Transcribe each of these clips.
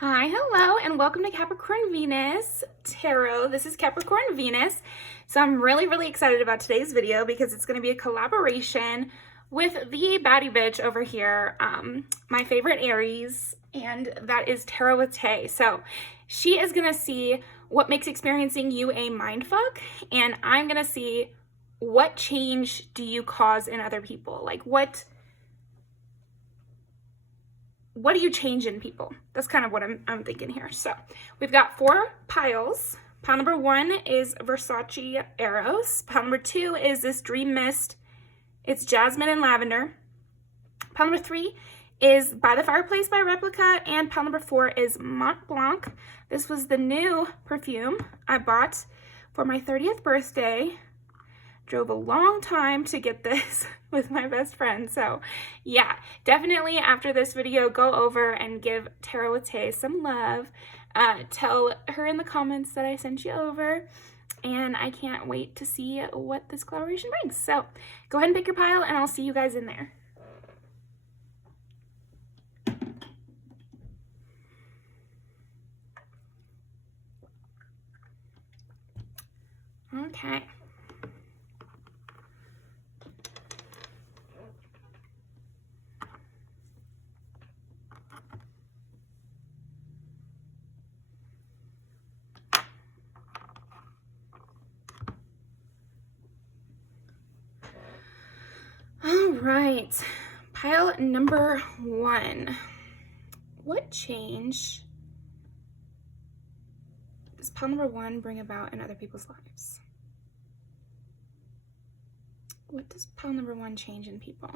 Hi, hello, and welcome to Capricorn Venus Tarot. This is Capricorn Venus. So I'm really excited about today's video because it's going to be a collaboration with the baddie bitch over here, my favorite Aries, and that is Tarot with Tay. So she is going to see what makes experiencing you a mindfuck, and I'm going to see what change do you cause in other people. Like what do you change in people? That's kind of what I'm thinking here. So we've got 4 piles. Pile number 1 is Versace Eros. Pile number 2 is this Dream Mist. It's Jasmine and Lavender. Pile number 3 is By the Fireplace by Replica. And pile number 4 is Mont Blanc. This was the new perfume I bought for my 30th birthday. Drove a long time to get this with my best friend. So yeah, definitely after this video, go over and give Tarot with Tay some love. Tell her in the comments that I sent you over. And I can't wait to see what this collaboration brings. So go ahead and pick your pile and I'll see you guys in there. Okay. All right, pile number 1. What change does pile number 1 bring about in other people's lives? What does pile number 1 change in people?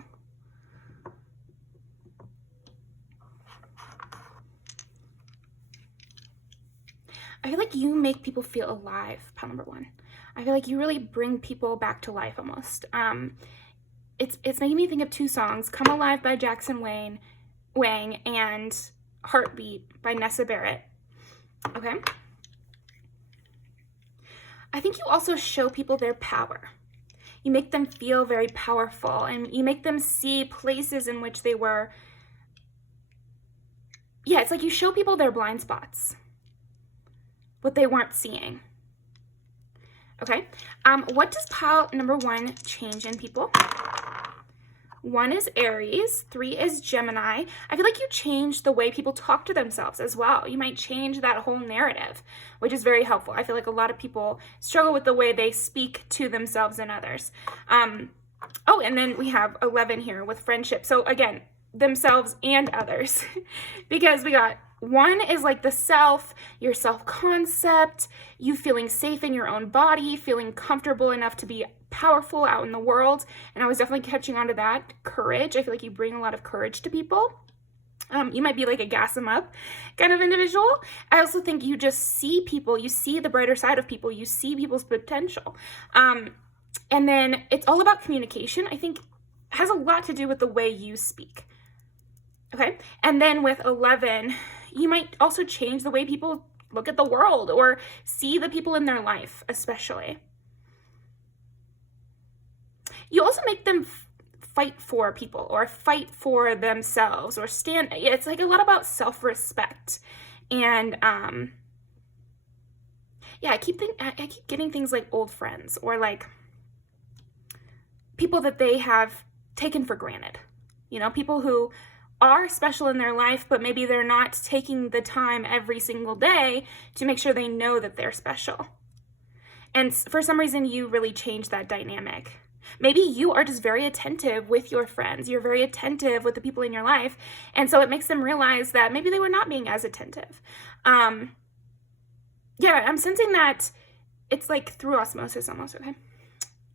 I feel like you make people feel alive, pile number 1. I feel like you really bring people back to life almost. It's making me think of 2 songs, Come Alive by Jackson Wang and Heartbeat by Nessa Barrett. Okay? I think you also show people their power. You make them feel very powerful and you make them see places in which they were. Yeah, it's like you show people their blind spots, what they weren't seeing. Okay? What does pile number 1 change in people? 1 is Aries, 3 is Gemini. I feel like you change the way people talk to themselves as well. You might change that whole narrative, which is very helpful. I feel like a lot of people struggle with the way they speak to themselves and others. Oh, and then we have 11 here with friendship. So again, themselves and others, because we got 1 is like the self, your self-concept, you feeling safe in your own body, feeling comfortable enough to be powerful out in the world. And I was definitely catching on to that. Courage. I feel like you bring a lot of courage to people. You might be like a gas them up kind of individual. I also think you just see people, you see the brighter side of people, you see people's potential. And then it's all about communication. I think has a lot to do with the way you speak. Okay. And then with 11, you might also change the way people look at the world or see the people in their life, especially. You also make them fight for people or fight for themselves or stand. It's like a lot about self-respect. And yeah, I keep getting things like old friends or like people that they have taken for granted. You know, people who are special in their life, but maybe they're not taking the time every single day to make sure they know that they're special. And for some reason, you really change that dynamic. Maybe you are just very attentive with your friends. You're very attentive with the people in your life. And so it makes them realize that maybe they were not being as attentive. Yeah, I'm sensing that it's like through osmosis almost, okay?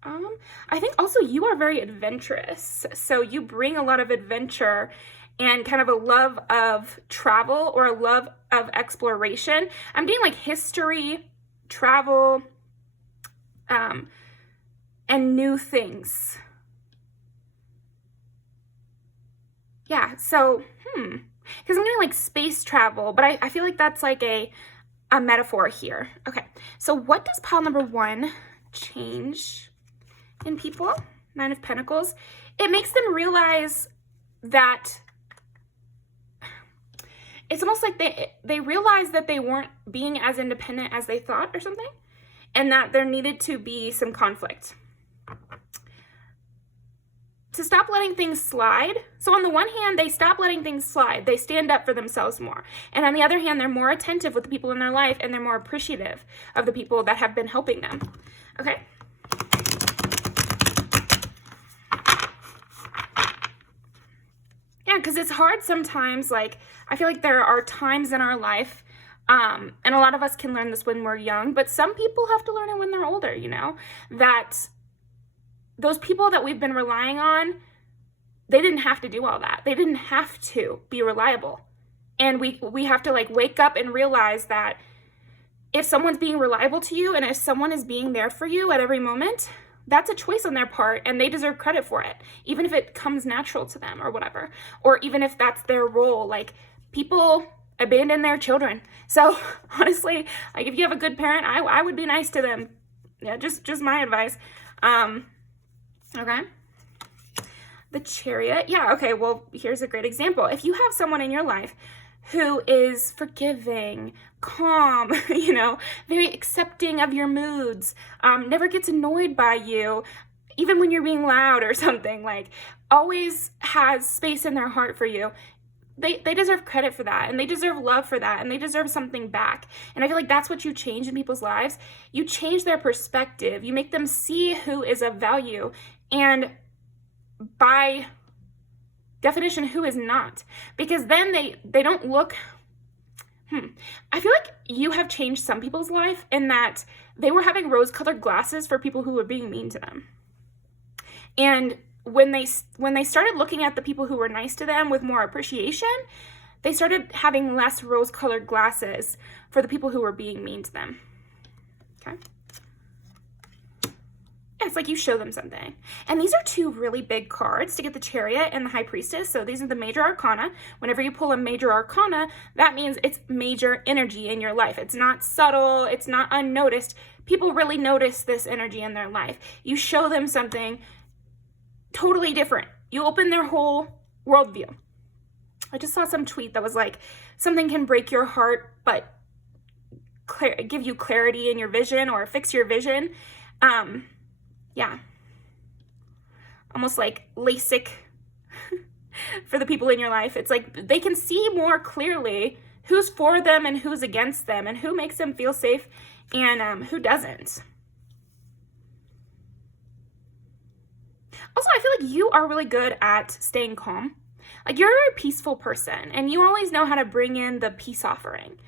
I think also you are very adventurous. So you bring a lot of adventure and kind of a love of travel or a love of exploration. I'm getting like history, travel, and new things. Yeah, so, because I'm getting like space travel, but I feel like that's like a metaphor here. Okay, so what does pile number 1 change in people? 9 of Pentacles. It makes them realize that it's almost like they realized that they weren't being as independent as they thought or something, and that there needed to be some conflict. To stop letting things slide. So on the one hand, they stop letting things slide. They stand up for themselves more. And on the other hand, they're more attentive with the people in their life, and they're more appreciative of the people that have been helping them. Okay. Yeah, because it's hard sometimes. Like, I feel like there are times in our life, and a lot of us can learn this when we're young, but some people have to learn it when they're older, you know, that those people that we've been relying on, they didn't have to do all that. They didn't have to be reliable. And we have to like wake up and realize that if someone's being reliable to you and if someone is being there for you at every moment, that's a choice on their part, and they deserve credit for it, even if it comes natural to them or whatever, or even if that's their role. Like, people abandon their children. So honestly, like, if you have a good parent, I would be nice to them. Yeah, just my advice. Okay. The Chariot. Yeah, okay, well, here's a great example. If you have someone in your life who is forgiving, calm, you know, very accepting of your moods, never gets annoyed by you, even when you're being loud or something, like, always has space in their heart for you, they deserve credit for that, and they deserve love for that, and they deserve something back. And I feel like that's what you change in people's lives. You change their perspective. You make them see who is of value, and by definition, who is not. Because then they don't look... I feel like you have changed some people's life in that they were having rose-colored glasses for people who were being mean to them. And when they started looking at the people who were nice to them with more appreciation, they started having less rose-colored glasses for the people who were being mean to them. Okay? Yeah, it's like you show them something. And these are two really big cards to get the Chariot and the High Priestess. So these are the major arcana. Whenever you pull a major arcana, that means it's major energy in your life. It's not subtle. It's not unnoticed. People really notice this energy in their life. You show them something totally different. You open their whole worldview. I just saw some tweet that was like, something can break your heart, but give you clarity in your vision or fix your vision. Yeah. Almost like LASIK for the people in your life. It's like they can see more clearly who's for them and who's against them, and who makes them feel safe and who doesn't. Also, I feel like you are really good at staying calm. Like, you're a very peaceful person, and you always know how to bring in the peace offering.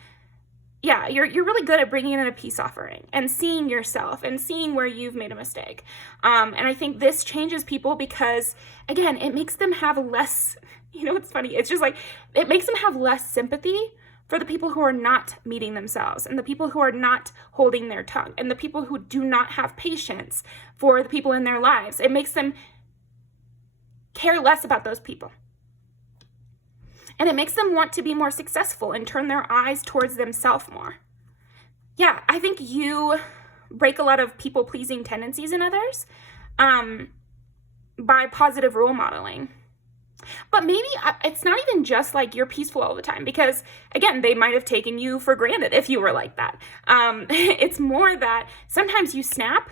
Yeah, you're really good at bringing in a peace offering and seeing yourself and seeing where you've made a mistake. And I think this changes people because, again, it makes them have less, you know, it's funny. It's just like, it makes them have less sympathy for the people who are not meeting themselves, and the people who are not holding their tongue, and the people who do not have patience for the people in their lives. It makes them care less about those people. And it makes them want to be more successful and turn their eyes towards themselves more. Yeah, I think you break a lot of people-pleasing tendencies in others by positive role modeling. But maybe it's not even just like you're peaceful all the time, because, again, they might have taken you for granted if you were like that. It's more that sometimes you snap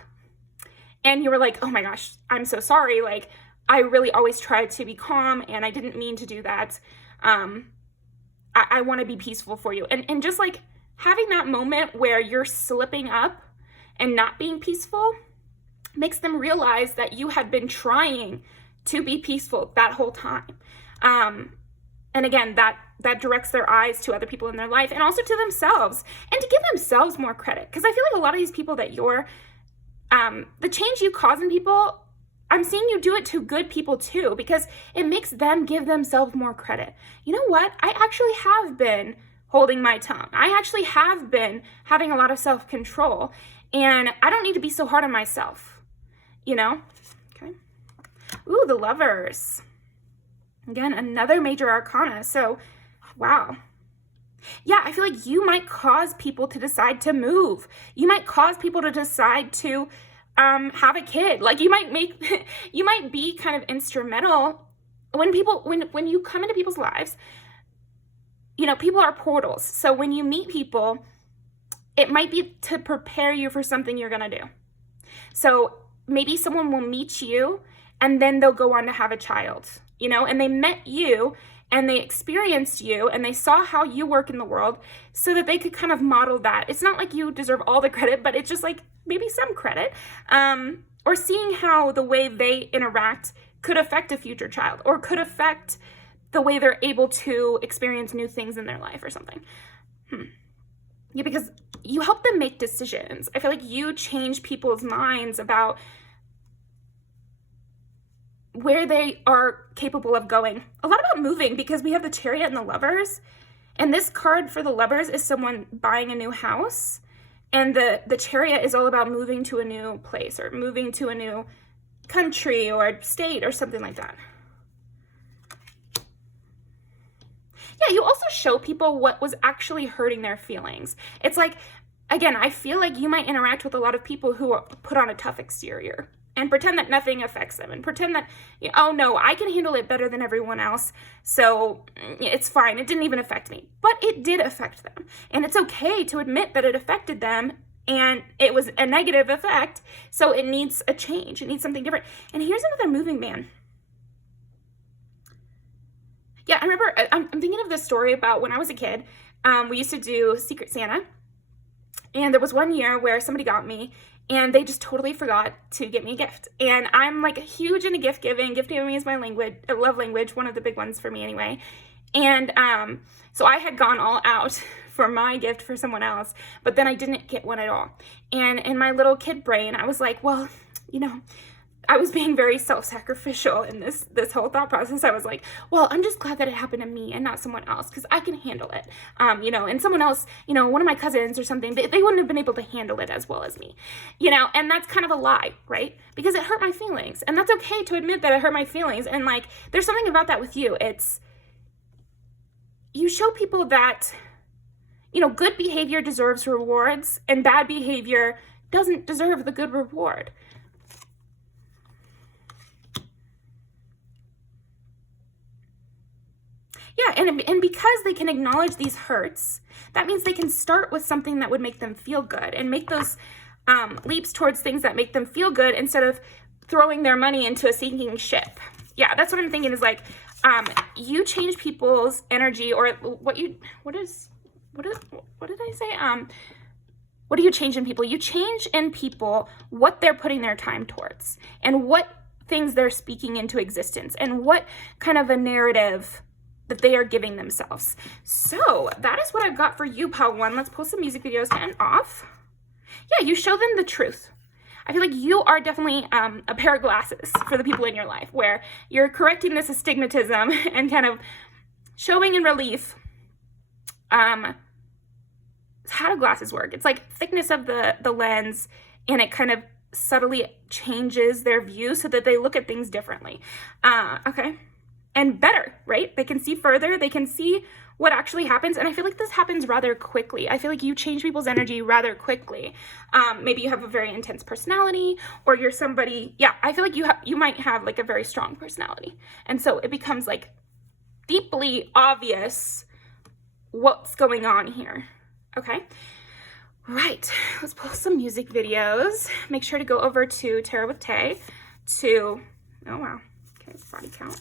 and you were like, oh my gosh, I'm so sorry. Like, I really always tried to be calm and I didn't mean to do that. I want to be peaceful for you. And just like having that moment where you're slipping up and not being peaceful makes them realize that you had been trying to be peaceful that whole time. And again, that directs their eyes to other people in their life and also to themselves, and to give themselves more credit. Because I feel like a lot of these people that you're, the change you cause in people, I'm seeing you do it to good people too, because it makes them give themselves more credit. You know what? I actually have been holding my tongue. I actually have been having a lot of self-control, and I don't need to be so hard on myself, you know? Okay. Ooh, the Lovers. Again, another major arcana. So, wow. Yeah, I feel like you might cause people to decide to move. You might cause people to decide to have a kid. Like, you might be kind of instrumental when you come into people's lives. you know, people are portals. So when you meet people, it might be to prepare you for something you're going to do. So maybe someone will meet you and then they'll go on to have a child, you know, and they met you and they experienced you and they saw how you work in the world so that they could kind of model that. It's not like you deserve all the credit, but it's just like maybe some credit. Or seeing how the way they interact could affect a future child or could affect the way they're able to experience new things in their life or something. Yeah, because you help them make decisions. I feel like you change people's minds about where they are capable of going. A lot about moving, because we have the Chariot and the Lovers. And this card for the Lovers is someone buying a new house. And the Chariot is all about moving to a new place or moving to a new country or state or something like that. Yeah, you also show people what was actually hurting their feelings. It's like, again, I feel like you might interact with a lot of people who put on a tough exterior and pretend that nothing affects them and pretend that, oh no, I can handle it better than everyone else, so it's fine. It didn't even affect me. But it did affect them. And it's okay to admit that it affected them and it was a negative effect, so it needs a change. It needs something different. And here's another moving man. Yeah, I remember, I'm thinking of this story about when I was a kid. We used to do Secret Santa. And there was one year where somebody got me and they just totally forgot to get me a gift. And I'm like huge into gift giving. Gift giving is my language, love language, one of the big ones for me anyway. And so I had gone all out for my gift for someone else, but then I didn't get one at all. And in my little kid brain, I was like, well, you know, I was being very self-sacrificial in this whole thought process. I was like, well, I'm just glad that it happened to me and not someone else, because I can handle it. You know, and someone else, you know, one of my cousins or something, they wouldn't have been able to handle it as well as me, you know, and that's kind of a lie, right? Because it hurt my feelings, and that's okay to admit that it hurt my feelings. And like, there's something about that with you. It's, you show people that, you know, good behavior deserves rewards and bad behavior doesn't deserve the good reward. Yeah, and because they can acknowledge these hurts, that means they can start with something that would make them feel good and make those leaps towards things that make them feel good instead of throwing their money into a sinking ship. Yeah, that's what I'm thinking is like, you change people's energy, or what did I say? What do you change in people? You change in people what they're putting their time towards and what things they're speaking into existence and what kind of a narrative that they are giving themselves. So that is what I've got for you, Pile 1. Let's post some music videos to end off. Yeah, you show them the truth. I feel like you are definitely a pair of glasses for the people in your life, where you're correcting this astigmatism and kind of showing in relief how do glasses work. It's like thickness of the lens, and it kind of subtly changes their view so that they look at things differently. Okay. And better, right? They can see further. They can see what actually happens. And I feel like this happens rather quickly. I feel like you change people's energy rather quickly. Maybe you have a very intense personality, or you're somebody, yeah, I feel like you might have like a very strong personality. And so it becomes like deeply obvious what's going on here. Okay. Right. Let's post some music videos. Make sure to go over to Tarot with Tay to, oh wow. Okay, body count.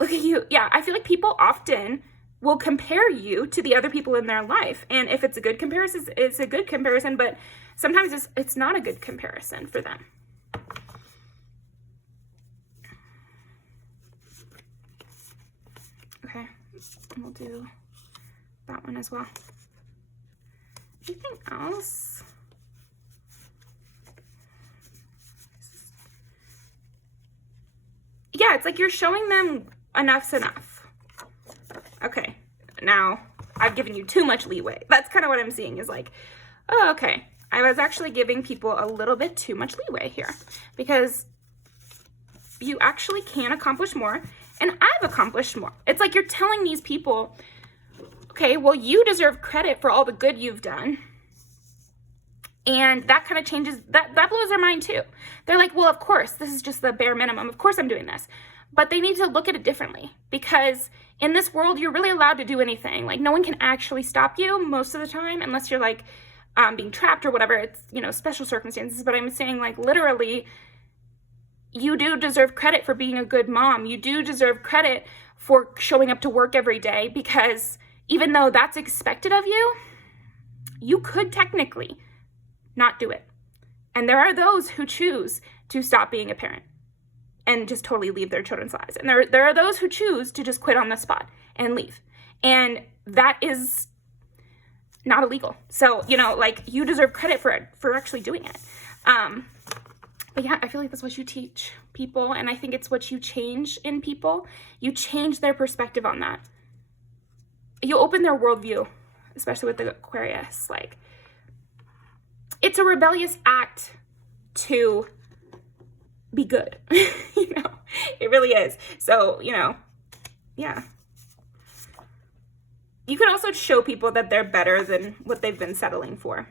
Look at you. Yeah, I feel like people often will compare you to the other people in their life. And if it's a good comparison, it's a good comparison, but sometimes it's not a good comparison for them. Okay, we'll do that one as well. Anything else? Yeah, it's like you're showing them enough's enough. Okay, now I've given you too much leeway. That's kind of what I'm seeing is like, oh, okay. I was actually giving people a little bit too much leeway here, because you actually can accomplish more, and I've accomplished more. It's like you're telling these people, okay, well, you deserve credit for all the good you've done. And that kind of changes, that blows their mind too. They're like, well, of course, this is just the bare minimum. Of course I'm doing this. But they need to look at it differently, because in this world, you're really allowed to do anything. Like, no one can actually stop you most of the time, unless you're like being trapped or whatever. It's, you know, special circumstances. But I'm saying, like, literally, you do deserve credit for being a good mom. You do deserve credit for showing up to work every day, because even though that's expected of you, you could technically not do it. And there are those who choose to stop being a parent and just totally leave their children's lives. And there are those who choose to just quit on the spot and leave. And that is not illegal. So, you know, like, you deserve credit for actually doing it. But yeah, I feel like that's what you teach people, and I think it's what you change in people. You change their perspective on that. You open their worldview, especially with the Aquarius. Like, it's a rebellious act to be good. You know, it really is. So, you know, yeah. You can also show people that they're better than what they've been settling for.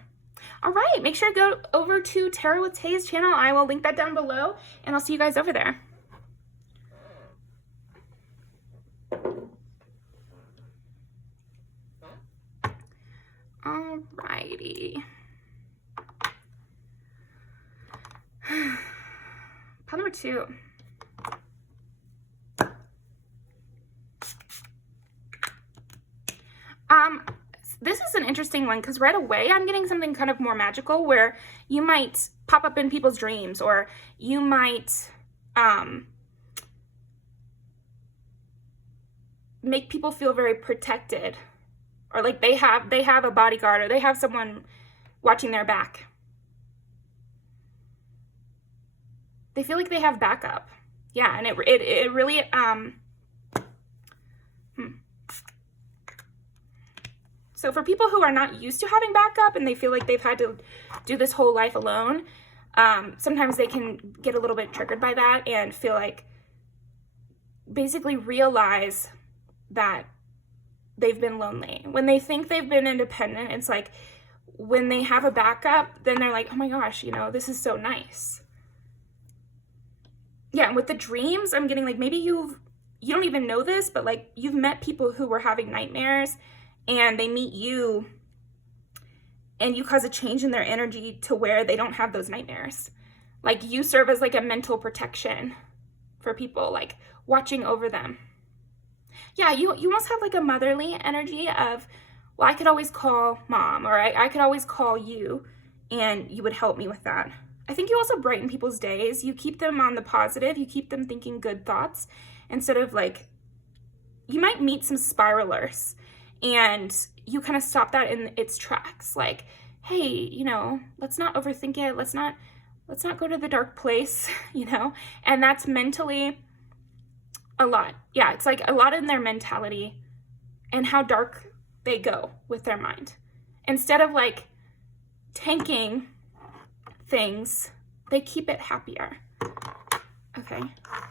All right, make sure to go over to Tarot with Tay's channel. I will link that down below, and I'll see you guys over there. All righty. Pile number 2. This is an interesting one, because right away I'm getting something kind of more magical, where you might pop up in people's dreams, or you might make people feel very protected, or like they have a bodyguard, or they have someone watching their back. They feel like they have backup. Yeah, and it really So for people who are not used to having backup, and they feel like they've had to do this whole life alone, sometimes they can get a little bit triggered by that and feel like, basically realize that they've been lonely. When they think they've been independent, it's like, when they have a backup, then they're like, oh my gosh, you know, this is so nice. Yeah, and with the dreams, I'm getting like, maybe you don't even know this, but like, you've met people who were having nightmares, and they meet you, and you cause a change in their energy to where they don't have those nightmares. Like, you serve as like a mental protection for people, like watching over them. Yeah, you almost have like a motherly energy of, well, I could always call mom, or I could always call you, and you would help me with that. I think you also brighten people's days. You keep them on the positive. You keep them thinking good thoughts, instead of like, you might meet some spiralers, and you kind of stop that in its tracks. Like, hey, you know, let's not overthink it. Let's not go to the dark place, you know? And that's mentally a lot. Yeah, it's like a lot in their mentality and how dark they go with their mind. Instead of like tanking things, they keep it happier. Okay.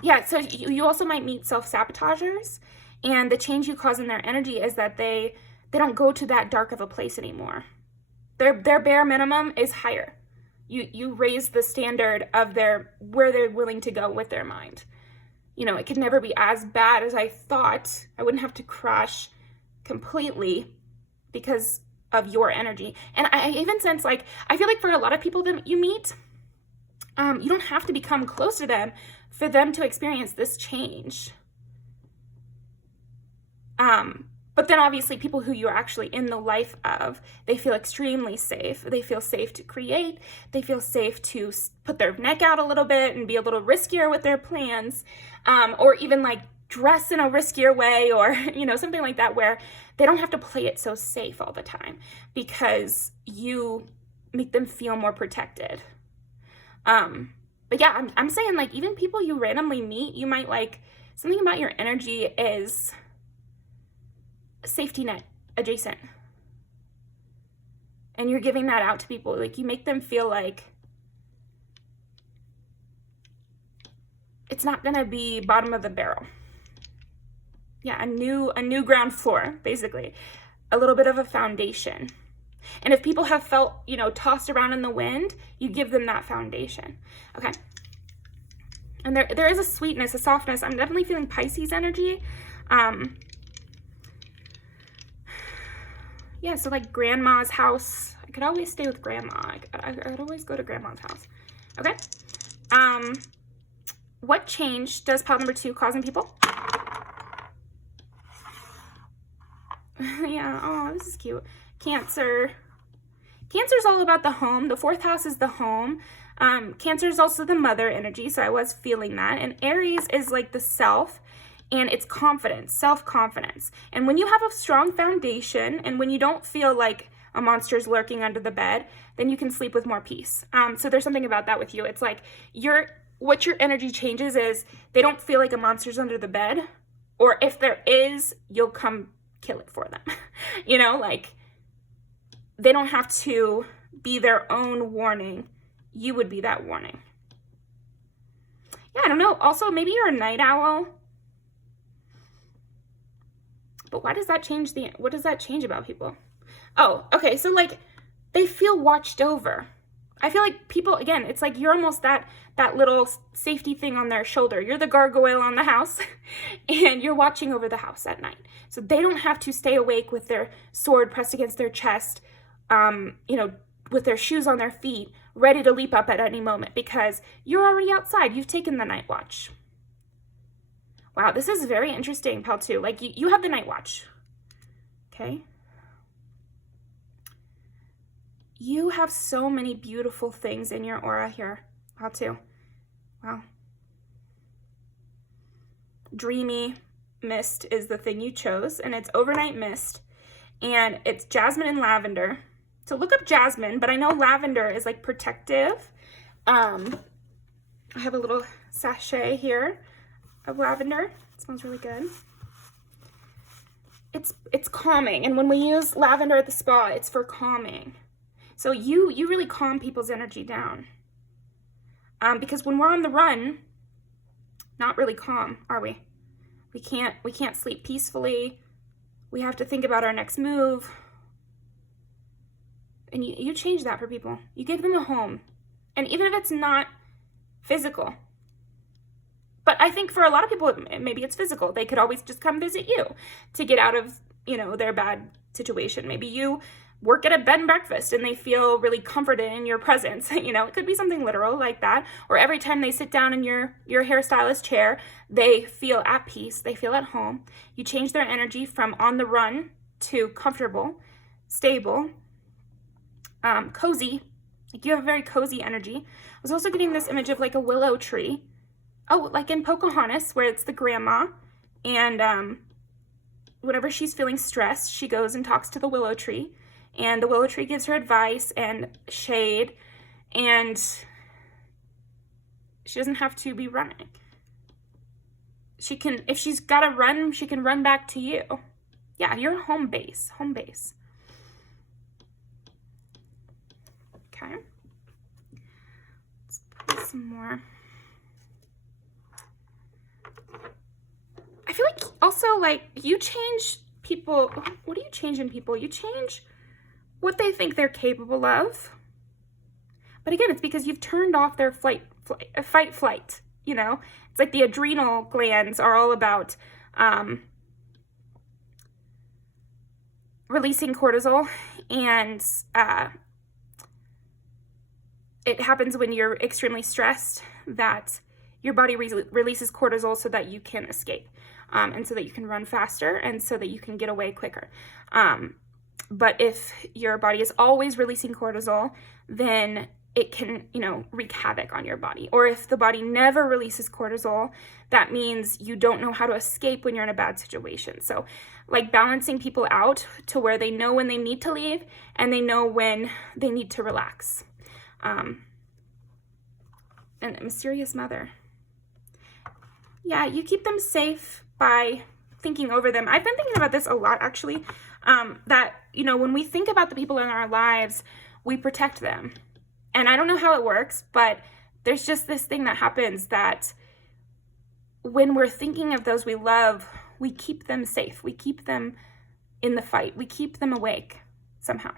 Yeah, so you also might meet self-sabotagers. And the change you cause in their energy is that they don't go to that dark of a place anymore. Their bare minimum is higher. You raise the standard of where they're willing to go with their mind. You know, it could never be as bad as I thought. I wouldn't have to crash completely because of your energy. And I even sense, like, I feel like for a lot of people that you meet, you don't have to become close to them for them to experience this change. But then obviously people who you're actually in the life of, they feel extremely safe. They feel safe to create. They feel safe to put their neck out a little bit and be a little riskier with their plans, or even like dress in a riskier way, or, you know, something like that, where they don't have to play it so safe all the time because you make them feel more protected. But yeah, I'm saying, like, even people you randomly meet, you might like, something about your energy is safety net adjacent, and you're giving that out to people. Like, you make them feel like it's not gonna be bottom of the barrel. Yeah, a new ground floor, basically, a little bit of a foundation. And if people have felt, you know, tossed around in the wind, you give them that foundation. Okay. And there is a sweetness, a softness. I'm definitely feeling Pisces energy. Yeah, so like grandma's house. I could always stay with grandma. I could always go to grandma's house. Okay. What change does pile number 2 cause in people? Yeah, oh, this is cute. Cancer. Cancer is all about the home. The 4th house is the home. Cancer is also the mother energy, so I was feeling that. And Aries is like the self, and it's confidence, self-confidence. And when you have a strong foundation, and when you don't feel like a monster's lurking under the bed, then you can sleep with more peace. So there's something about that with you. It's like what your energy changes is they don't feel like a monster's under the bed, or if there is, you'll come kill it for them. You know, like they don't have to be their own warning. You would be that warning. Yeah, I don't know. Also, maybe you're a night owl. But why does that change what does that change about people? Oh, okay. So like they feel watched over. I feel like people, again, it's like you're almost that little safety thing on their shoulder. You're the gargoyle on the house and you're watching over the house at night. So they don't have to stay awake with their sword pressed against their chest, you know, with their shoes on their feet, ready to leap up at any moment because you're already outside. You've taken the night watch. Wow, this is very interesting, pal, too. Like you have the night watch. Okay. You have so many beautiful things in your aura here, pal, too. Wow. Dreamy mist is the thing you chose, and it's overnight mist, and it's jasmine and lavender. So look up jasmine, but I know lavender is like protective. I have a little sachet here of lavender. It smells really good. It's calming, and when we use lavender at the spa, it's for calming. So you really calm people's energy down. Because when we're on the run, not really calm, are we? We can't sleep peacefully. We have to think about our next move. And you change that for people. You give them a home. And even if it's not physical. But I think for a lot of people, maybe it's physical. They could always just come visit you to get out of, you know, their bad situation. Maybe you work at a bed and breakfast and they feel really comforted in your presence. You know, it could be something literal like that. Or every time they sit down in your hairstylist chair, they feel at peace. They feel at home. You change their energy from on the run to comfortable, stable, cozy. Like you have a very cozy energy. I was also getting this image of like a willow tree. Oh, like in Pocahontas, where it's the grandma, and whenever she's feeling stressed, she goes and talks to the willow tree, and the willow tree gives her advice and shade, and she doesn't have to be running. She can, if she's got to run, she can run back to you. Yeah, you're home base, home base. Okay. Let's pull some more. I feel like also like you change people. What do you change in people? You change what they think they're capable of. But again, it's because you've turned off their fight, flight, you know? It's like the adrenal glands are all about releasing cortisol, and it happens when you're extremely stressed that your body releases cortisol so that you can escape, and so that you can run faster, and so that you can get away quicker. But if your body is always releasing cortisol, then it can, you know, wreak havoc on your body. Or if the body never releases cortisol, that means you don't know how to escape when you're in a bad situation. So like balancing people out to where they know when they need to leave and they know when they need to relax. And a mysterious mother. Yeah, you keep them safe by thinking over them. I've been thinking about this a lot, actually, that, you know, when we think about the people in our lives, we protect them. And I don't know how it works, but there's just this thing that happens that when we're thinking of those we love, we keep them safe. We keep them in the fight. We keep them awake somehow.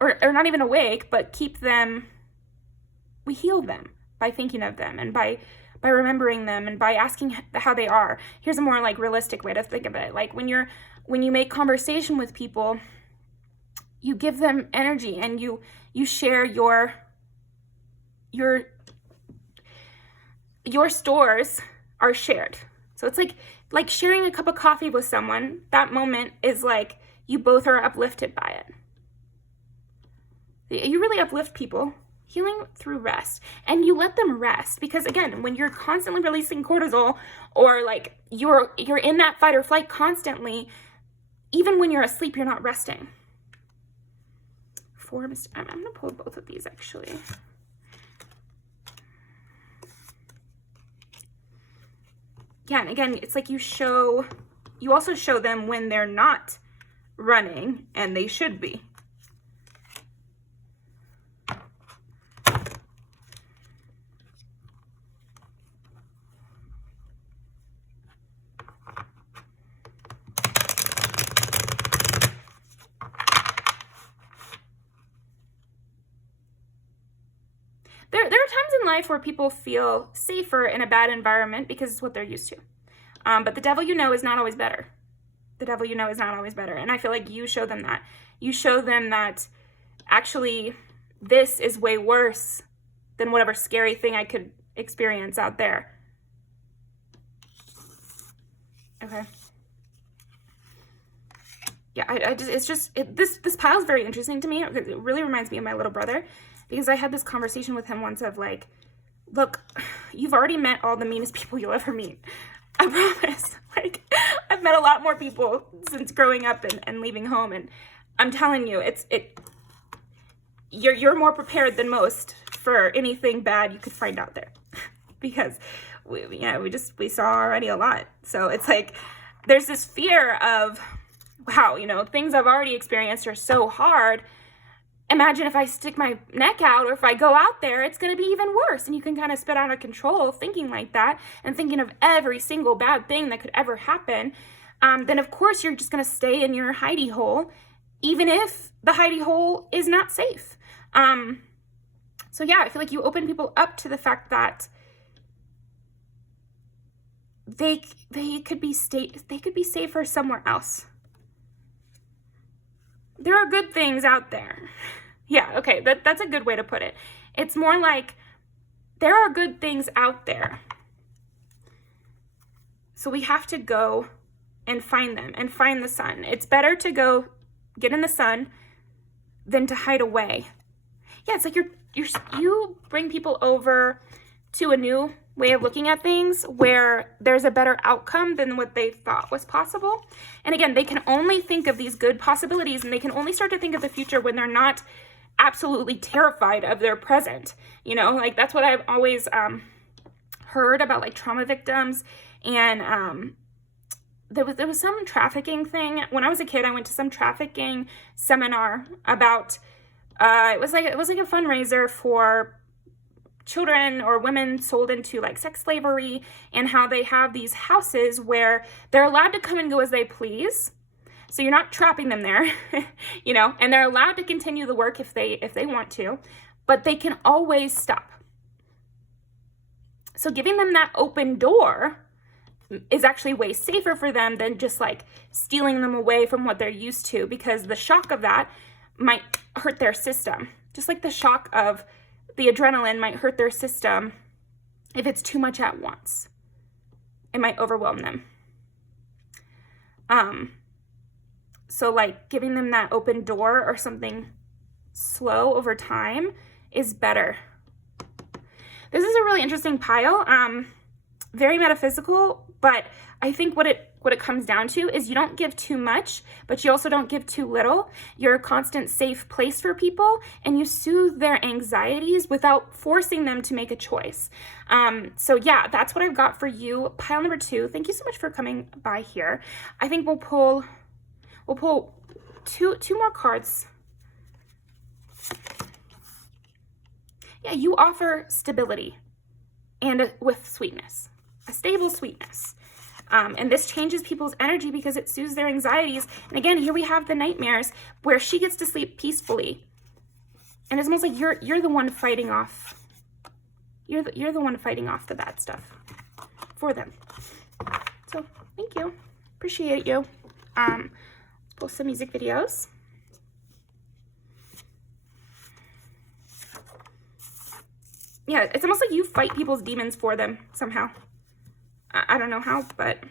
Or not even awake, but keep them, we heal them by thinking of them and by remembering them and by asking how they are. Here's a more like realistic way to think of it. Like when you're when you make conversation with people, you give them energy and you share your stores are shared. So it's like sharing a cup of coffee with someone. That moment is like you both are uplifted by it. You really uplift people. Healing through rest. And you let them rest, because again, when you're constantly releasing cortisol, or like you're in that fight or flight constantly, even when you're asleep, you're not resting. I'm going to pull both of these actually. Yeah, and again, it's like you also show them when they're not running and they should be. There are times in life where people feel safer in a bad environment because it's what they're used to. But the devil you know is not always better. The devil you know is not always better. And I feel like you show them that. You show them that actually this is way worse than whatever scary thing I could experience out there. Okay. Yeah, this pile is very interesting to me. It really reminds me of my little brother, because I had this conversation with him once of like, look, you've already met all the meanest people you'll ever meet. I promise. Like, I've met a lot more people since growing up and leaving home, and I'm telling you, you're more prepared than most for anything bad you could find out there, because we saw already a lot. So it's like there's this fear of, wow, things I've already experienced are so hard. Imagine if I stick my neck out, or if I go out there, it's going to be even worse. And you can kind of spit out of control thinking like that and thinking of every single bad thing that could ever happen. Then of course you're just going to stay in your hidey hole, even if the hidey hole is not safe. So yeah, I feel like you open people up to the fact that they could be safer somewhere else. There are good things out there. Yeah, okay, that's a good way to put it. It's more like there are good things out there. So we have to go and find them and find the sun. It's better to go get in the sun than to hide away. Yeah, it's like you bring people over to a new way of looking at things where there's a better outcome than what they thought was possible. And again, they can only think of these good possibilities, and they can only start to think of the future when they're not absolutely terrified of their present. Like that's what I've always heard about like trauma victims. And there was some trafficking thing. When I was a kid, I went to some trafficking seminar about it was like a fundraiser for children or women sold into like sex slavery, and how they have these houses where they're allowed to come and go as they please. So you're not trapping them there, and they're allowed to continue the work if they want to, but they can always stop. So giving them that open door is actually way safer for them than just like stealing them away from what they're used to, because the shock of that might hurt their system. Just like the shock of the adrenaline might hurt their system if it's too much at once. It might overwhelm them. So like giving them that open door or something slow over time is better. This is a really interesting pile. Very metaphysical, but I think what it comes down to is you don't give too much, but you also don't give too little. You're a constant safe place for people, and you soothe their anxieties without forcing them to make a choice. So yeah, that's what I've got for you. Pile number 2. Thank you so much for coming by here. I think we'll pull two more cards. Yeah, you offer stability and with sweetness, a stable sweetness. And this changes people's energy because it soothes their anxieties. And again, here we have the nightmares where she gets to sleep peacefully. And it's almost like you're the one fighting off. You're the one fighting off the bad stuff for them. So thank you. Appreciate you. Let's post some music videos. Yeah, it's almost like you fight people's demons for them somehow. I don't know how, but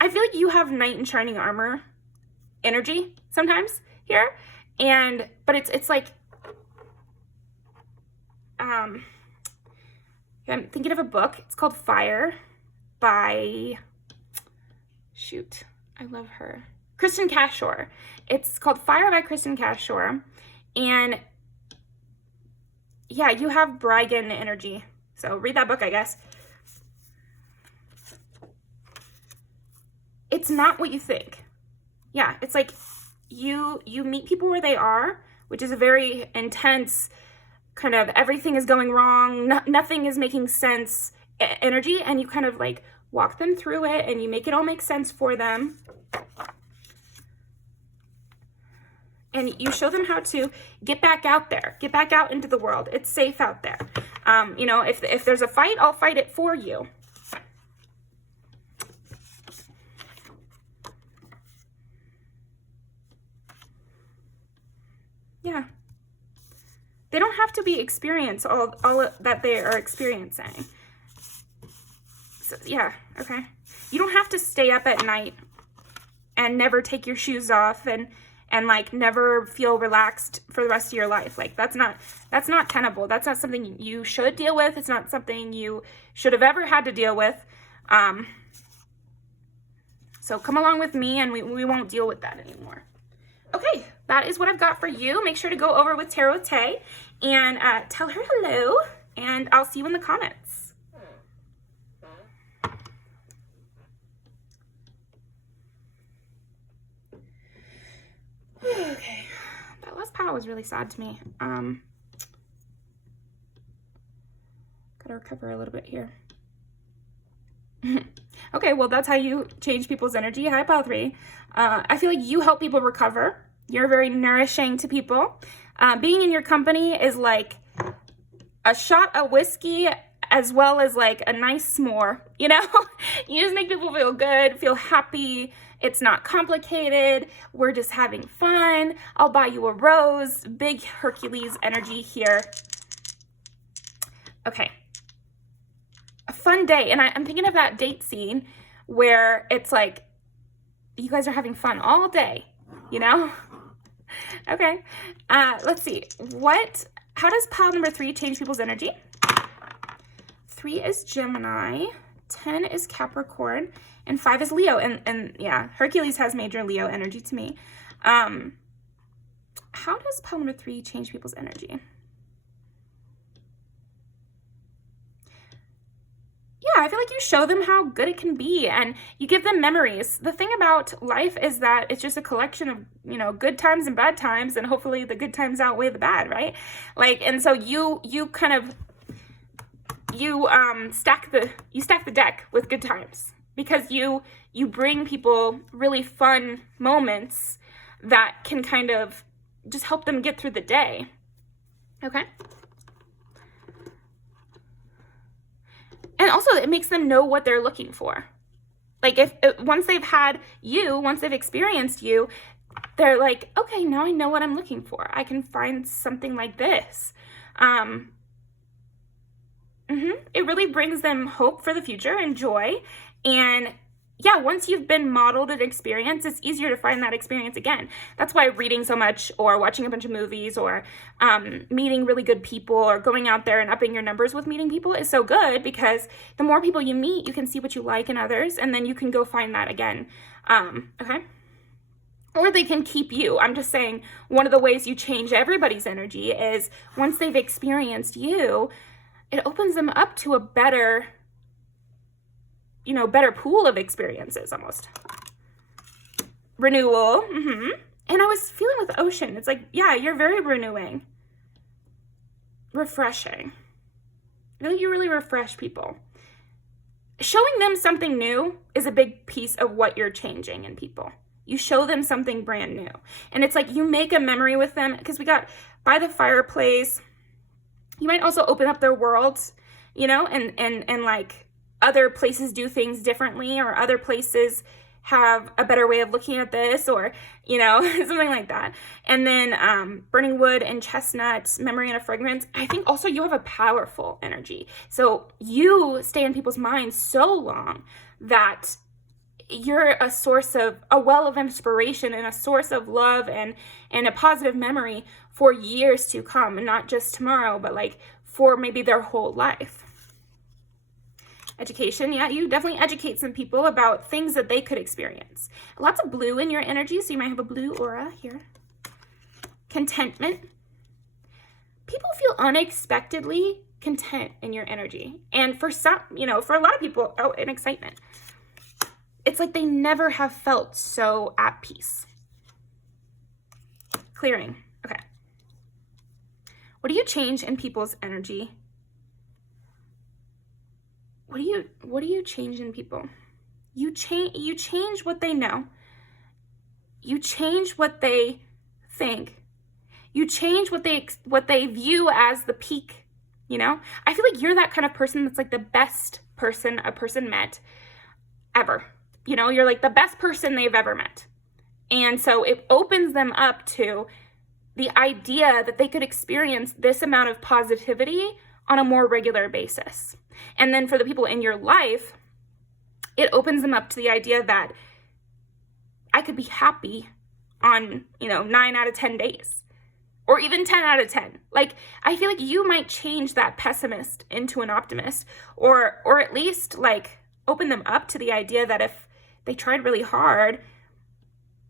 I feel like you have knight in shining armor energy sometimes here, but it's like I'm thinking of a book. It's called Fire by I love her, Kristen Cashore. It's called Fire by Kristen Cashore, and yeah, you have Bryggen energy. So read that book, I guess. It's not what you think. Yeah, it's like you meet people where they are, which is a very intense kind of everything is going wrong, nothing is making sense energy, and you kind of like walk them through it and you make it all make sense for them. And you show them how to get back out there, get back out into the world. It's safe out there. You know, if there's a fight, I'll fight it for you. Yeah. They don't have to be experience all that they are experiencing. So, yeah, okay. You don't have to stay up at night and never take your shoes off and like never feel relaxed for the rest of your life. Like that's not tenable. That's not something you should deal with. It's not something you should have ever had to deal with. So come along with me and we won't deal with that anymore. Okay, that is what I've got for you. Make sure to go over with Tarot with Tay and tell her hello, and I'll see you in the comments. Okay, that last pile was really sad to me. Gotta recover a little bit here. Okay, well, that's how you change people's energy. Hi, pile 3. I feel like you help people recover. You're very nourishing to people. Being in your company is like a shot of whiskey as well as like a nice s'more, you know? You just make people feel good, feel happy. It's not complicated. We're just having fun. I'll buy you a rose. Big Hercules energy here. Okay. A fun day. And I'm thinking of that date scene where it's like you guys are having fun all day, you know? Okay. Let's see. How does pile number 3 change people's energy? 3 is Gemini, 10 is Capricorn, and 5 is Leo. And yeah, Hercules has major Leo energy to me. How does pile number 3 change people's energy? Yeah, I feel like you show them how good it can be and you give them memories. The thing about life is that it's just a collection of, you know, good times and bad times, and hopefully the good times outweigh the bad, right? Like, and so you stack the deck with good times because you bring people really fun moments that can kind of just help them get through the day. Okay? And also, it makes them know what they're looking for. Like, once they've had you, once they've experienced you, they're like, okay, now I know what I'm looking for. I can find something like this. It really brings them hope for the future and joy. And yeah, once you've been modeled an experience, it's easier to find that experience again. That's why reading so much or watching a bunch of movies or meeting really good people or going out there and upping your numbers with meeting people is so good, because the more people you meet, you can see what you like in others, and then you can go find that again. Okay? Or they can keep you. I'm just saying one of the ways you change everybody's energy is once they've experienced you, it opens them up to a better pool of experiences almost. Renewal. And I was feeling with ocean. It's like, yeah, you're very renewing. Refreshing. You really refresh people. Showing them something new is a big piece of what you're changing in people. You show them something brand new. And it's like you make a memory with them, because we got by the fireplace. You might also open up their worlds, you know, and like, other places do things differently, or other places have a better way of looking at this, or, you know, something like that. And then burning wood and chestnut, memory and a fragrance. I think also you have a powerful energy. So you stay in people's minds so long that you're a source of, a well of inspiration and a source of love and a positive memory for years to come, and not just tomorrow, but like for maybe their whole life. Education, yeah, you definitely educate some people about things that they could experience. Lots of blue in your energy, so you might have a blue aura here. Contentment. People feel unexpectedly content in your energy. And for some, you know, for a lot of people, oh, and excitement. It's like they never have felt so at peace. Clearing, okay. What do you change in people's energy? What do you change in people? You change what they know. You change what they think. You change what they view as the peak, you know? I feel like you're that kind of person that's like the best person a person met ever. You know, you're like the best person they've ever met. And so it opens them up to the idea that they could experience this amount of positivity on a more regular basis. And then for the people in your life, it opens them up to the idea that I could be happy on, you know, 9 out of 10 days, or even 10 out of 10. Like, I feel like you might change that pessimist into an optimist, or at least like open them up to the idea that if they tried really hard,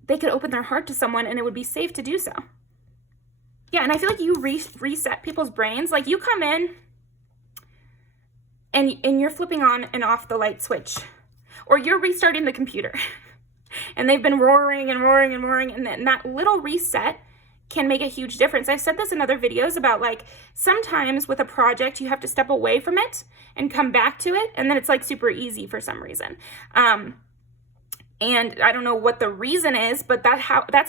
they could open their heart to someone and it would be safe to do so. Yeah, and I feel like you reset people's brains. Like, you come in and you're flipping on and off the light switch, or you're restarting the computer and they've been roaring and roaring and roaring, and that little reset can make a huge difference. I've said this in other videos about, like, sometimes with a project you have to step away from it and come back to it, and then it's like super easy for some reason. And I don't know what the reason is, but that's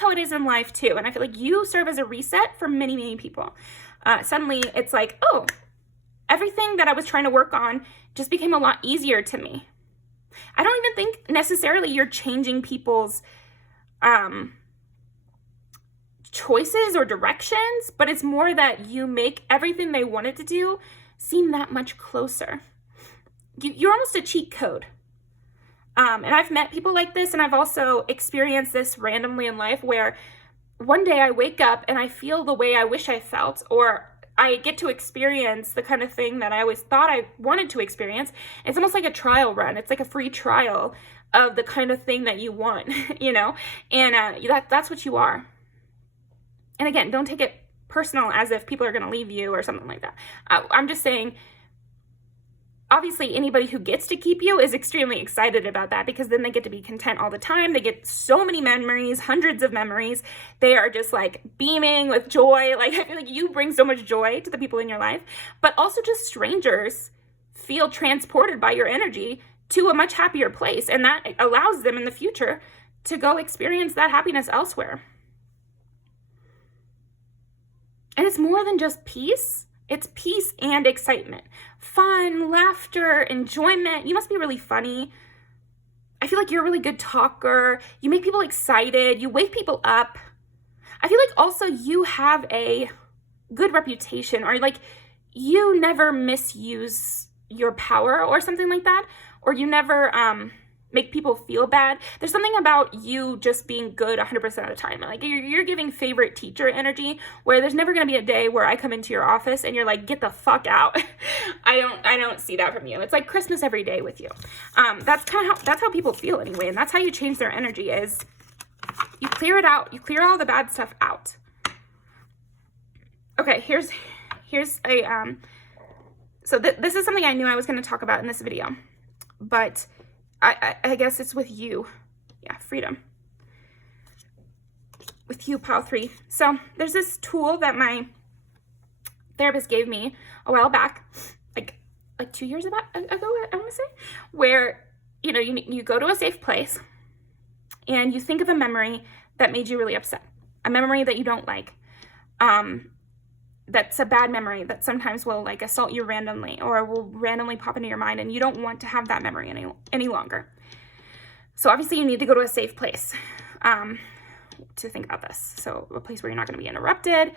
how it is in life too. And I feel like you serve as a reset for many, many people. Suddenly it's like, oh, everything that I was trying to work on just became a lot easier to me. I don't even think necessarily you're changing people's choices or directions, but it's more that you make everything they wanted to do seem that much closer. You're almost a cheat code. And I've met people like this, and I've also experienced this randomly in life, where one day I wake up and I feel the way I wish I felt, or I get to experience the kind of thing that I always thought I wanted to experience. It's almost like a trial run. It's like a free trial of the kind of thing that you want, you know? And that's what you are. And again, don't take it personal as if people are going to leave you or something like that. I'm just saying, obviously, anybody who gets to keep you is extremely excited about that, because then they get to be content all the time. They get so many memories, hundreds of memories. They are just like beaming with joy. Like, I feel like you bring so much joy to the people in your life, but also just strangers feel transported by your energy to a much happier place. And that allows them in the future to go experience that happiness elsewhere. And it's more than just peace. It's peace and excitement, fun, laughter, enjoyment. You must be really funny. I feel like you're a really good talker. You make people excited. You wake people up. I feel like also you have a good reputation, or like you never misuse your power or something like that, or you never make people feel bad. There's something about you just being good 100% of the time. Like, you're giving favorite teacher energy, where there's never going to be a day where I come into your office and you're like, get the fuck out. I don't see that from you. It's like Christmas every day with you. That's how people feel anyway. And that's how you change their energy, is you clear it out. You clear all the bad stuff out. Okay, here's a, so this is something I knew I was going to talk about in this video, but I guess it's with you. Yeah, freedom. With you, pile 3. So there's this tool that my therapist gave me a while back, like 2 years ago, I want to say, where, you know, you go to a safe place and you think of a memory that made you really upset, a memory that you don't like. that's a bad memory that sometimes will like assault you randomly or will randomly pop into your mind, and you don't want to have that memory any longer. So obviously you need to go to a safe place to think about this. So a place where you're not going to be interrupted.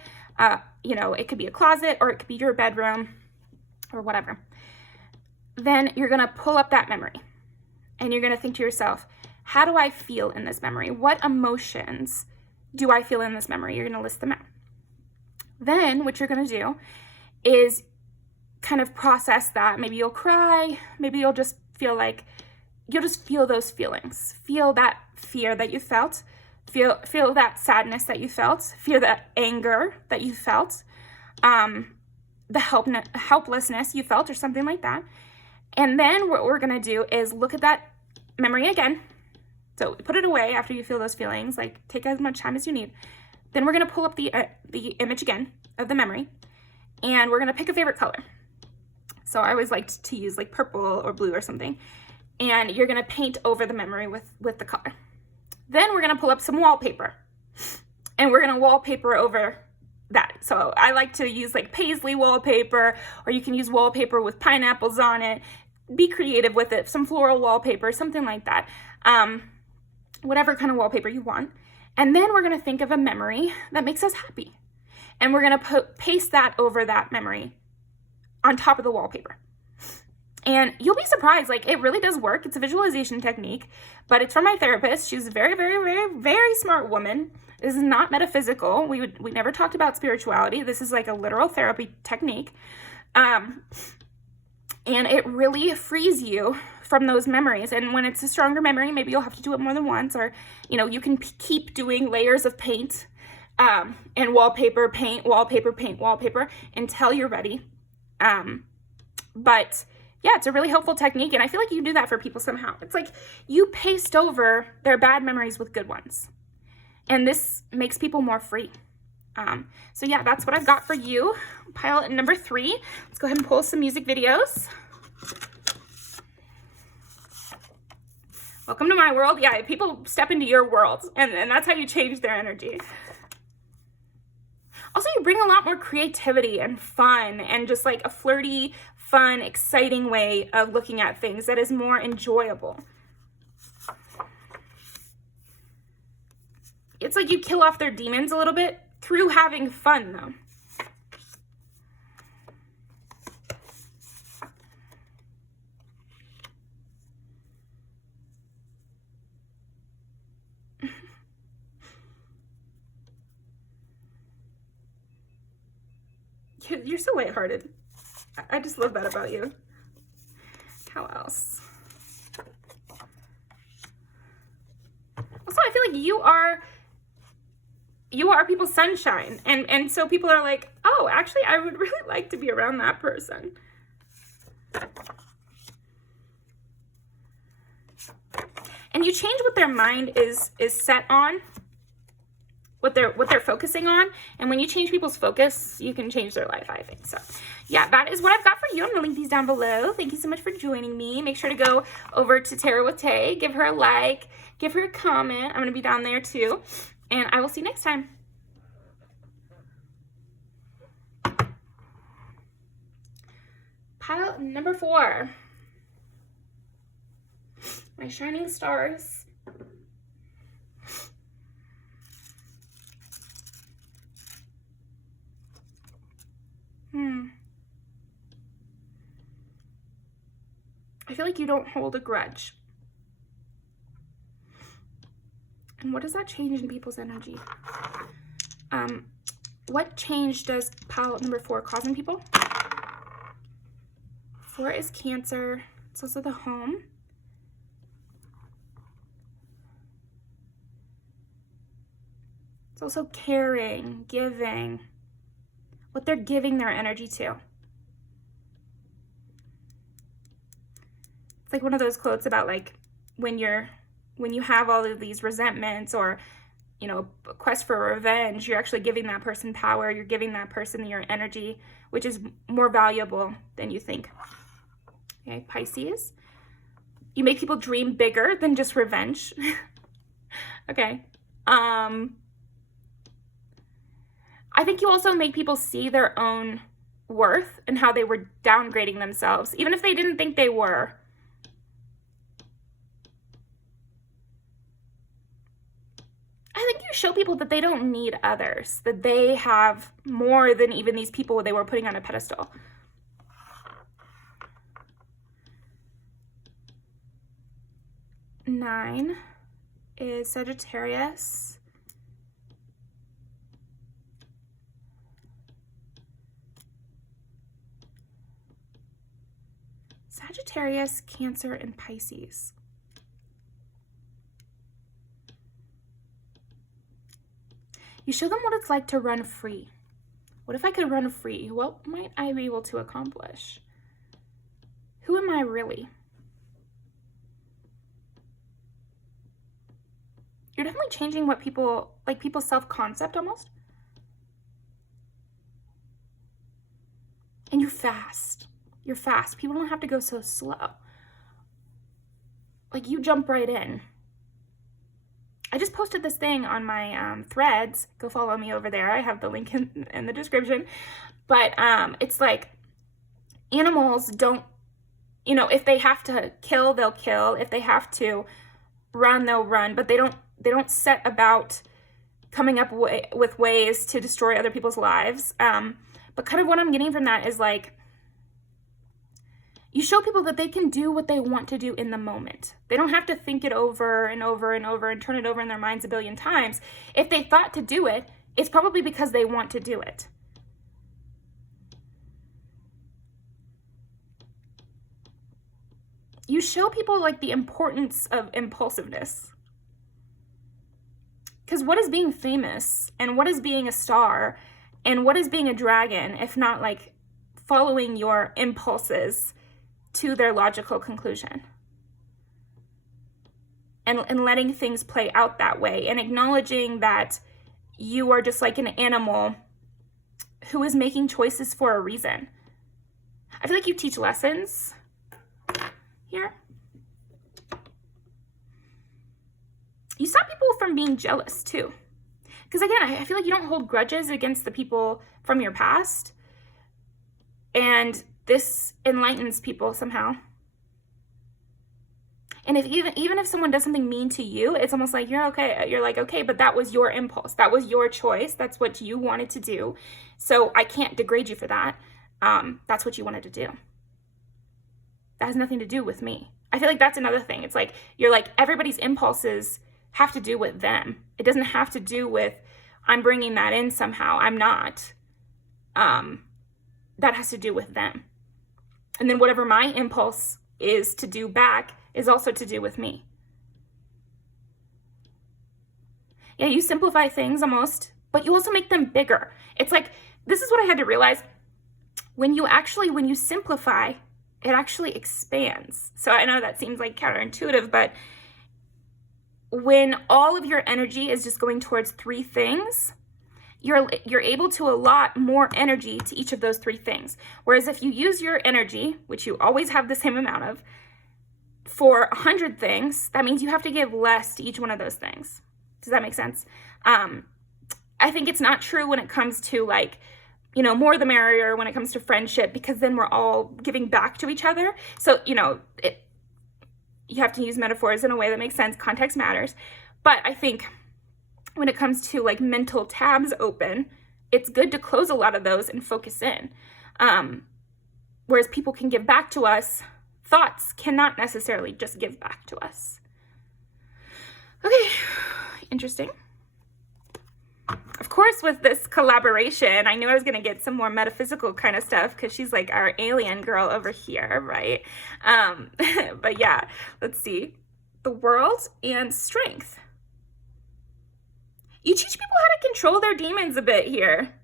You know, it could be a closet or it could be your bedroom or whatever. Then you're going to pull up that memory and you're going to think to yourself, how do I feel in this memory? What emotions do I feel in this memory? You're going to list them out. Then what you're going to do is kind of process that. Maybe you'll cry. Maybe you'll just feel like, you'll just feel those feelings. Feel that fear that you felt. Feel that sadness that you felt. Feel that anger that you felt. The helplessness you felt or something like that. And then what we're going to do is look at that memory again. So put it away after you feel those feelings. Like, take as much time as you need. Then we're going to pull up the image again of the memory. And we're going to pick a favorite color. So I always liked to use like purple or blue or something. And you're going to paint over the memory with the color. Then we're going to pull up some wallpaper. And we're going to wallpaper over that. So I like to use like paisley wallpaper, or you can use wallpaper with pineapples on it. Be creative with it. Some floral wallpaper, something like that. Whatever kind of wallpaper you want. And then we're going to think of a memory that makes us happy. And we're going to paste that over that memory on top of the wallpaper. And you'll be surprised, like it really does work. It's a visualization technique, but it's from my therapist. She's a very, very, very, very smart woman. This is not metaphysical. We never talked about spirituality. This is like a literal therapy technique. And it really frees you from those memories. And when it's a stronger memory, maybe you'll have to do it more than once, or, you know, you can keep doing layers of paint and wallpaper, paint, wallpaper until you're ready. But yeah, it's a really helpful technique. And I feel like you can do that for people somehow. It's like you paste over their bad memories with good ones. And this makes people more free. So yeah, that's what I've got for you. Pile number 3. Let's go ahead and pull some music videos. Welcome to my world. Yeah, people step into your world, and that's how you change their energy. Also, you bring a lot more creativity and fun and just like a flirty, fun, exciting way of looking at things that is more enjoyable. It's like you kill off their demons a little bit through having fun, though. You're so lighthearted. I just love that about you. How else? Also, I feel like you are people's sunshine. And so people are like, oh, actually, I would really like to be around that person. And you change what their mind is set on. What they're focusing on, and when you change people's focus, you can change their life, I think. So yeah, that is what I've got for you. I'm gonna link these down below. Thank you so much for joining me. Make sure to go over to Tarot with Tay, give her a like, give her a comment. I'm gonna be down there too, and I will see you next time. Pile number 4. My shining stars. I feel like you don't hold a grudge. And what does that change in people's energy? What change does pile number 4 cause in people? 4 is Cancer. It's also the home. It's also caring, giving. What they're giving their energy to. It's like one of those quotes about like when you have all of these resentments or, you know, a quest for revenge, you're actually giving that person power. You're giving that person your energy, which is more valuable than you think. Okay, Pisces. You make people dream bigger than just revenge. Okay. I think you also make people see their own worth and how they were downgrading themselves, even if they didn't think they were. I think you show people that they don't need others, that they have more than even these people they were putting on a pedestal. Nine is Sagittarius. Sagittarius, Cancer, and Pisces. You show them what it's like to run free. What if I could run free? What might I be able to accomplish? Who am I really? You're definitely changing what people, like people's self-concept almost. And you're fast. You're fast. People don't have to go so slow. Like you jump right in. I just posted this thing on my threads. Go follow me over there. I have the link in the description. But it's like animals don't, you know, if they have to kill, they'll kill. If they have to run, they'll run. But they don't set about coming up with ways to destroy other people's lives. But kind of what I'm getting from that is like, you show people that they can do what they want to do in the moment. They don't have to think it over and over and over and turn it over in their minds a billion times. If they thought to do it, it's probably because they want to do it. You show people like the importance of impulsiveness. Because what is being famous and what is being a star and what is being a dragon if not like following your impulses to their logical conclusion and letting things play out that way and acknowledging that you are just like an animal who is making choices for a reason. I feel like you teach lessons here. You stop people from being jealous too. Because again, I feel like you don't hold grudges against the people from your past. And this enlightens people somehow. And if even if someone does something mean to you, it's almost like you're okay. You're like, okay, but that was your impulse. That was your choice. That's what you wanted to do. So I can't degrade you for that. That's what you wanted to do. That has nothing to do with me. I feel like that's another thing. It's like, you're like, everybody's impulses have to do with them. It doesn't have to do with, I'm bringing that in somehow. I'm not. That has to do with them. And then whatever my impulse is to do back is also to do with me. Yeah, you simplify things almost, but you also make them bigger. It's like, this is what I had to realize. When you simplify, it actually expands. So I know that seems like counterintuitive, but when all of your energy is just going towards three things, you're able to allot more energy to each of those three things. Whereas if you use your energy, which you always have the same amount of, for 100 things, that means you have to give less to each one of those things. Does that make sense? I think it's not true when it comes to like, you know, more the merrier when it comes to friendship, because then we're all giving back to each other. So, you know, you have to use metaphors in a way that makes sense. Context matters. But I think when it comes to like mental tabs open, it's good to close a lot of those and focus in. Whereas people can give back to us, thoughts cannot necessarily just give back to us. Okay, interesting. Of course, with this collaboration, I knew I was going to get some more metaphysical kind of stuff because she's like our alien girl over here, right? But yeah, let's see. The world and strength. You teach people how to control their demons a bit here.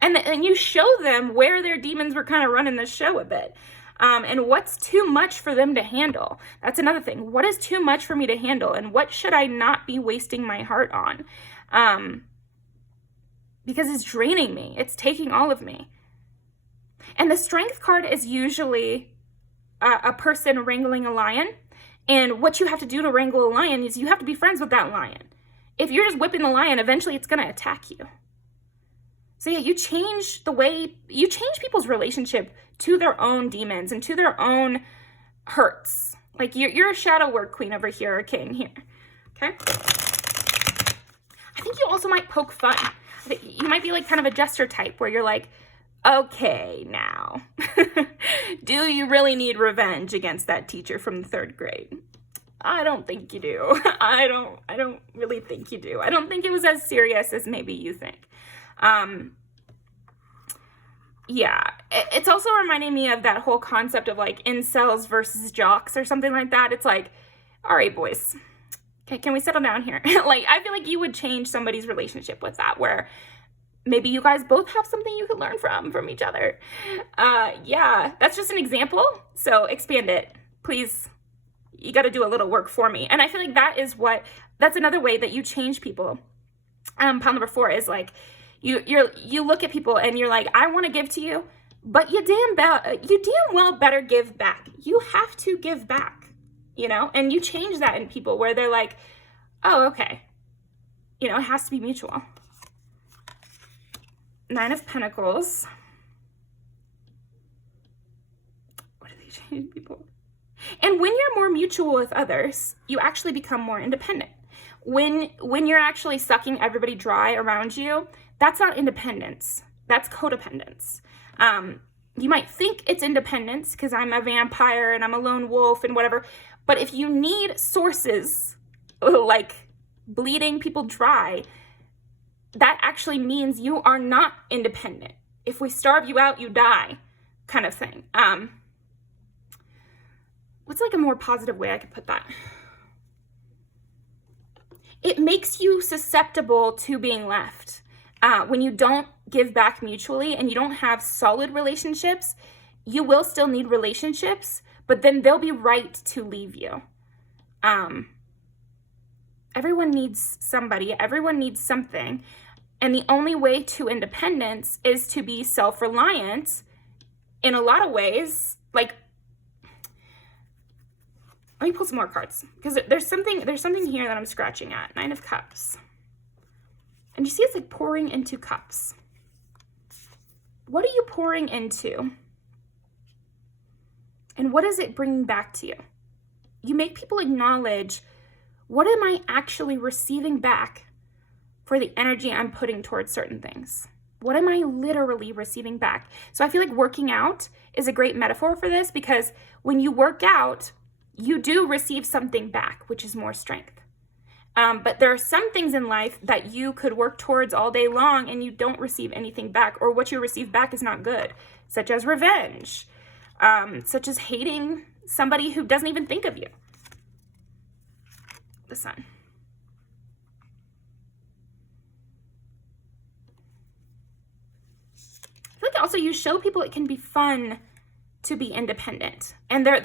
And you show them where their demons were kind of running the show a bit. And what's too much for them to handle. That's another thing. What is too much for me to handle? And what should I not be wasting my heart on? Because it's draining me. It's taking all of me. And the strength card is usually a person wrangling a lion. And what you have to do to wrangle a lion is you have to be friends with that lion. If you're just whipping the lion, eventually it's going to attack you. So yeah, you change people's relationship to their own demons and to their own hurts. Like you're a shadow work queen over here, or king here. Okay. I think you also might poke fun. You might be like kind of a jester type where you're like, okay, now, do you really need revenge against that teacher from the 3rd grade? I don't think you do. I don't really think you do. I don't think it was as serious as maybe you think. Yeah, it's also reminding me of that whole concept of like incels versus jocks or something like that. It's like, all right, boys, okay, can we settle down here? Like, I feel like you would change somebody's relationship with that, where maybe you guys both have something you could learn from each other. Yeah, that's just an example. So expand it, please. You got to do a little work for me. And I feel like that's another way that you change people. Pile number 4 is like, you look at people and you're like, I want to give to you, but you damn well better give back. You have to give back, you know? And you change that in people where they're like, oh, okay. You know, it has to be mutual. 9 of Pentacles. What do they change people? And when you're more mutual with others, you actually become more independent. When you're actually sucking everybody dry around you, that's not independence. That's codependence. You might think it's independence because I'm a vampire and I'm a lone wolf and whatever. But if you need sources like bleeding people dry, that actually means you are not independent. If we starve you out, you die, kind of thing. What's like a more positive way I could put that? It makes you susceptible to being left. When you don't give back mutually and you don't have solid relationships, you will still need relationships, but then they'll be right to leave you. Everyone needs somebody. Everyone needs something. And the only way to independence is to be self-reliant in a lot of ways. Like, let me pull some more cards because there's something here that I'm scratching at. 9 of Cups. And you see it's like pouring into cups. What are you pouring into? And what is it bringing back to you? You make people acknowledge, what am I actually receiving back for the energy I'm putting towards certain things? What am I literally receiving back? So I feel like working out is a great metaphor for this, because when you work out, you do receive something back, which is more strength. But there are some things in life that you could work towards all day long and you don't receive anything back, or what you receive back is not good, such as revenge, such as hating somebody who doesn't even think of you. The Sun. I feel like also you show people it can be fun to be independent, and